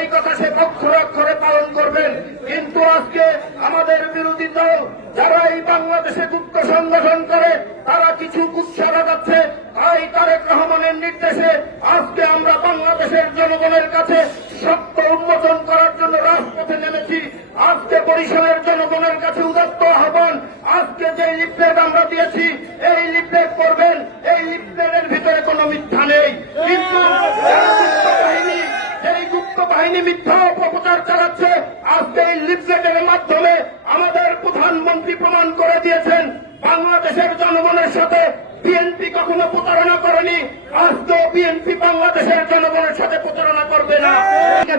সেই কথা সে অক্ষরে অক্ষরে পালন করবেন। কিন্তু আজকে আমাদের বিরোধী দল যারা এই বাংলাদেশে গুপ্ত সংগঠন করে তারা কিছু কুৎসা লাগাচ্ছে। তাই তারেক রহমানের নির্দেশে আজকে আমরা বাংলাদেশের জনগণের কাছে সত্য উন্মোচন করার জন্য রাজপথে নেমেছি। আজকে বরিশালের জনগণের কাছে উদাত্ত আহ্বান, আজকে যে লিফলেট আমরা দিয়েছি এই লিফলেট করবেন। এই লিফলেটের ভিতরে কোনো মিথ্যা নেই, কিন্তু এই গুপ্ত বাহিনী মিথ্যা অপপ্রচার চালাচ্ছে। আজকে এই লিফলেটের মাধ্যমে আমাদের প্রধানমন্ত্রী প্রমাণ করে দিয়েছেন বাংলাদেশের জনগণের সাথে বিএনপি কখনো প্রতারণা করেনি। আজকেও বিএনপি বাংলাদেশের জনগণের সাথে প্রতারণা করবে না।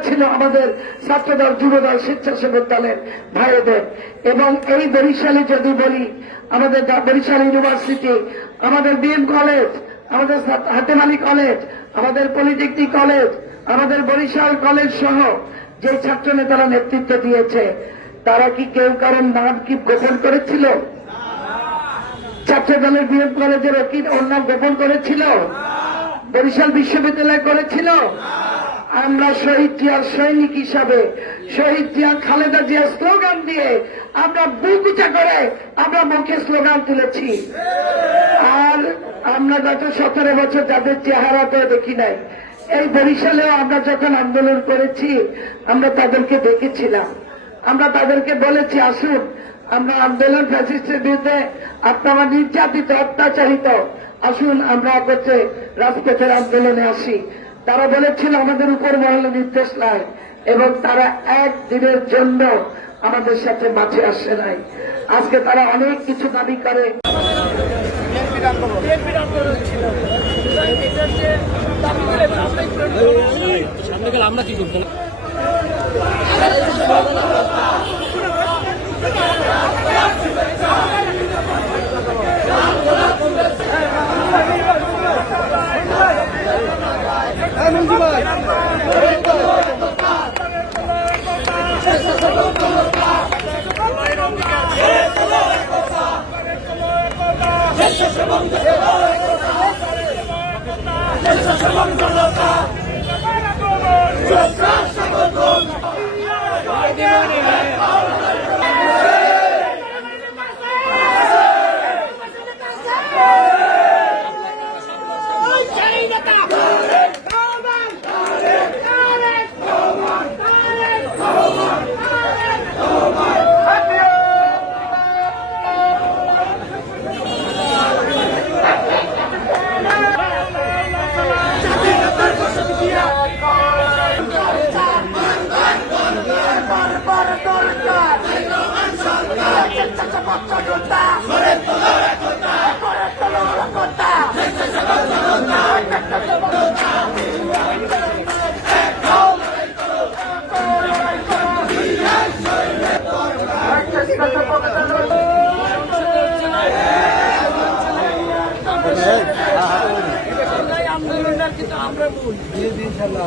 ছিল আমাদের ছাত্রদল, যুবদল, স্বেচ্ছাসেবক দলের ভাইদের। এবং এই বরিশালে যদি বলি, আমাদের বরিশাল ইউনিভার্সিটি, আমাদের বিএম কলেজ, আমাদের হাতেম আলী কলেজ, আমাদের পলিটেকনিক কলেজ, আমাদের বরিশাল কলেজ সহ যে ছাত্র নেতারা নেতৃত্ব দিয়েছে তারা কি কেউ কারণ নাম কি গোপন করেছিল? ছাত্র দলের বিএম কলেজের ওর নাম গোপন করেছিল? বরিশাল বিশ্ববিদ্যালয় করেছিল? আমরা শহীদ জিয়ার সৈনিক হিসাবে শহীদ জিয়া খালেদা জিয়ার স্লোগান দিয়ে আমরা বুক উঁচা করে আমরা মুখে স্লোগান তুলেছি। আর আমরা গত 17 বছর যাদের চেহারা করে দেখি নাই। এই বরিশালেও আমরা যখন আন্দোলন করেছি আমরা তাদেরকে দেখেছিলাম, আমরা তাদেরকে বলেছি আসুন আমরা আন্দোলন ফ্যাসিস্টের বিরুদ্ধে, আপনারা নির্যাতিত অত্যাচারিত, আসুন আমরা করছে রাজপথের আন্দোলনে আসি। তারা বলেছিল আমাদের উপর মহলে নির্দেশ নাই, এবং তারা একদিনের জন্য আমাদের সাথে মাঠে আসে নাই। আজকে তারা অনেক কিছু দাবি করে। আমরা কি করবো?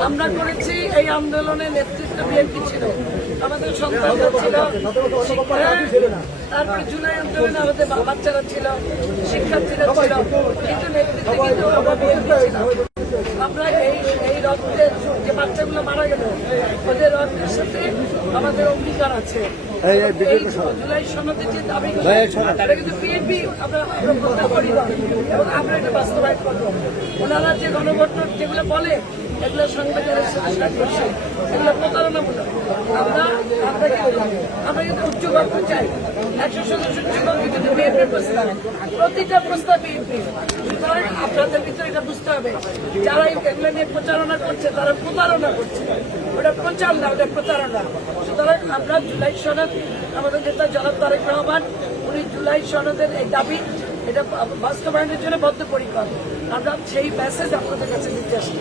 আমরা করেছি এই আন্দোলনের নেতৃত্ব বিএনপি ছিল, আমাদের সন্তানরা ছিল, তারপরে জুলাই আন্দোলনে আমাদের বাচ্চারা ছিল, শিক্ষার্থীরা ছিল, কিন্তু নেতৃত্ব কিন্তু আমরা বিএনপি ছিলাম। আমরা এই রক্তের যে বাচ্চাগুলো মারা গেল ওদের রক্তের সাথে আমাদের অঙ্গীকার আছে। জুলাই সনদের যে দাবিগুলো এটা কিন্তু বিএনপি আমরা প্রত্যাখ্যান করি এবং আমরা এটা বাস্তবায়ন করবো। ওনারা যে গণভোট যেগুলো বলে এগুলো সংবিধানের সাথে সাংঘর্ষিক, এগুলো প্রতারণামূলক। আমরা কিন্তু উচ্চ করতে চাই 100 সদস্য কিন্তু বিএনপির প্রস্তাব, প্রতিটা প্রস্তাব বিএনপি। সুতরাং আপনাদের ভিতরে এটা বুঝতে হবে যারা এগুলো নিয়ে প্রচারণা করছে তারা প্রতারণা করছে, ওটা প্রচার না, ওটা প্রতারণা। সুতরাং আমরা জুলাই সনদ, আমাদের নেতা জনাব তারেক রহমান উনি জুলাই সনদের এই দাবি এটা বাস্তবায়নের জন্য বদ্ধপরিকর। আমরা সেই মেসেজ আপনাদের কাছে দিতে আসছি।